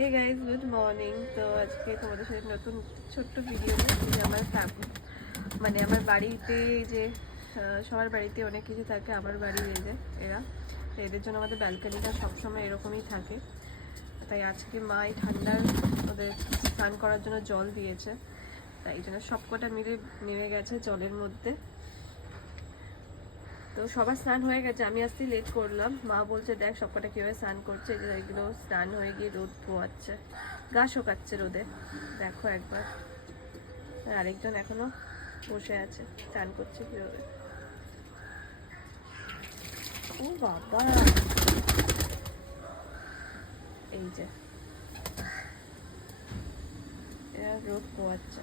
Hey guys, good morning. তো আজকে তোমাদের সাথে নতুন ছোট্ট ভিডিও যে আমার মানে আমার বাড়িতে যে সবার বাড়িতে অনেক কিছু থাকে, আমার বাড়ির এই যে এদের জন্য আমাদের ব্যালকনিটা সবসময় এরকমই থাকে। তাই আজকে মা এই ঠান্ডার ওদের স্নান করার জন্য জল দিয়েছে, তাই জন্য সবকটা মিলে নেমে গেছে জলের মধ্যে। তো সবার স্নান হয়ে গেছে, আমি আসতে লেট করলাম। মা বলছে দেখ সবকটা কীভাবে স্নান করছে, এগুলো স্নান হয়ে গিয়ে রোদ পোয়াচ্ছে, গা শোকাচ্ছে রোদে, দেখো একবার। আর আরেকজন এখনো বসে আছে, স্নান করছে কীভাবে। ও বাবা, এই যে এরা রোদ পোয়াচ্ছে।